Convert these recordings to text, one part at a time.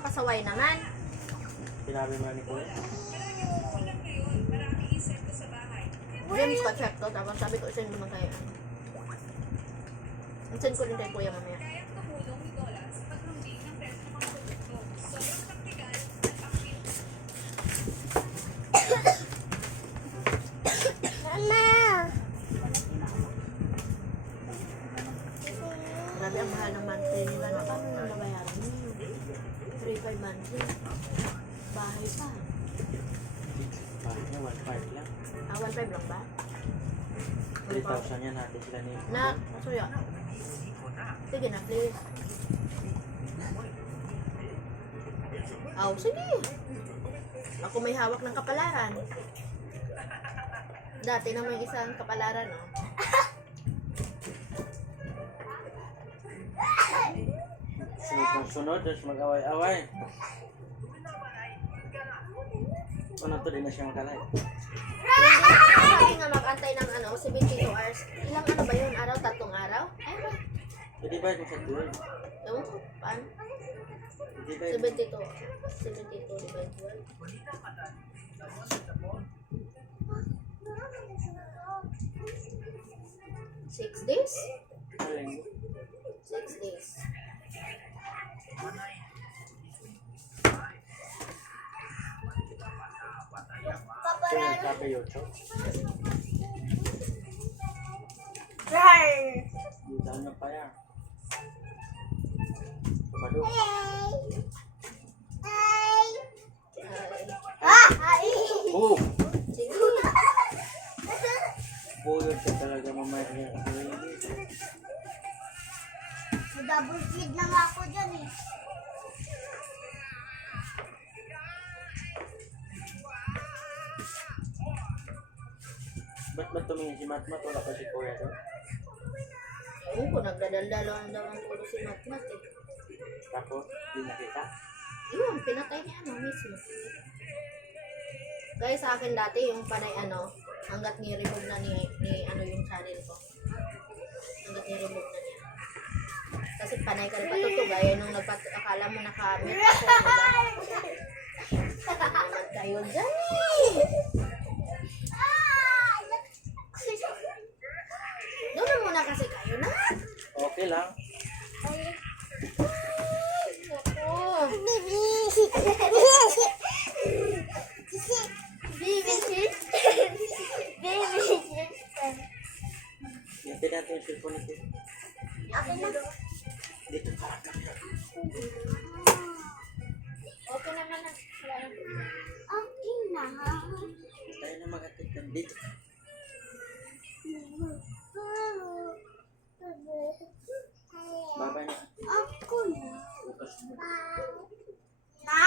pasaway naman. Sinabi mo ni Kuya. James ka check to, tapos sabi ko send mo kayo. Send ko rin kay Kuya mamaya. Grabe ang mahal ng monthly nila na paano na nabayaran niyo? 3,500 monthly. Bahay pa. Bakit niya 1.5 lang? 1,500 lang ba? 3,000 yan natin sila ni... Na, masuya. Sige na, please. Sige. Ako may hawak ng kapalaran. Dati na may isang kapalaran, oh. Sunod, tapos mag-away-away. Ano to, di na siya makalay. Sabi nga mag-antay ng 72 hours. Ilang ba yun? Araw? 3 araw? Hindi ba yung sa tuloy? Ewan ko, paano? Hindi ba 72 divided 12. 6 days? 6 days. Kaya nagsabi yun, so? Dito na pa yan. Pado. Oh! Sige. Buyod ka talaga mamaya. Double feed na nga ako dyan eh. Ba't tumingin si Matmat? Wala pa si Kuya doon? Ewan ko, nagdadaldalawan daw ang ulo si Matmat eh. Tapos, di nakita. Yun, pinatay niya mismo. Guys, sa akin dati yung panay hanggat ni-remove na ni yung channel ko. Hanggat ni-remove na niya. Kasi panay ka rin patuto, gaya nung akala mo naka-meet ako, diba? Naman kayo dyan eh! Doon na muna kasi kayo na. Okay lang. Yatin natin yung cellphone nito. Dito ka lang kami. Okay naman na. Okay na. Tayo na mag-atid kami dito. Baba na. Ako na. Bukas mo. Na?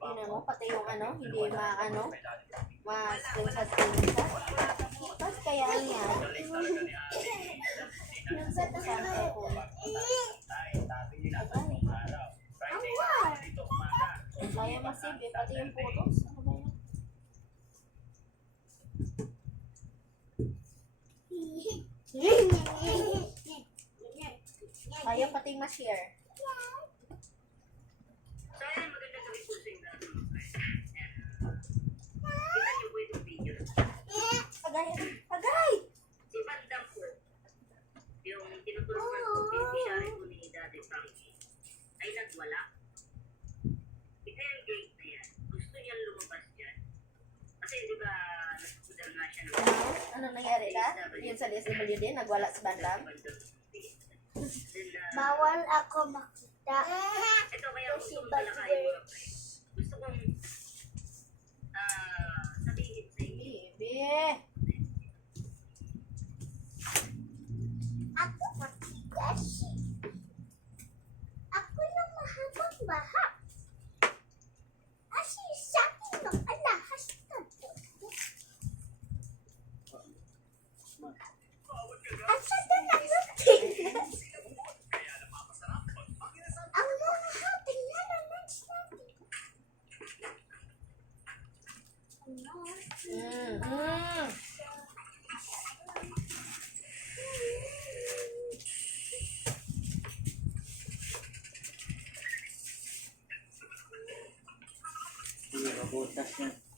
Tingnan mo, pati yung ano, hindi ma-screenshot. Mas kaya yan. Nagset sa cellphone. Kaya masave eh, pati yung photos. Ano ba yan? Kaya pati ma-share. Agay! Agay! Si Bandang po, yung tinutulungan ko, beneficiary ko ni Daddy Frankie, ay nagwala. Ito yung gate na yan. Gusto niya lumabas dyan. Kasi di ba, nagpudal nga siya ng Ano nangyari na? Yun sa DSWD, nagwala si Bandam. Bawal ako makita. Ito kaya gusto kong talakayin mga pre. Gusto kong sabihin sa inyo. Bibi! Ako matigas. Ako yung mahabang baha. Asi sa akin ng alahas na to. Asa na natin? Ang mga hating na naman natin. Hindi, mabutas yan.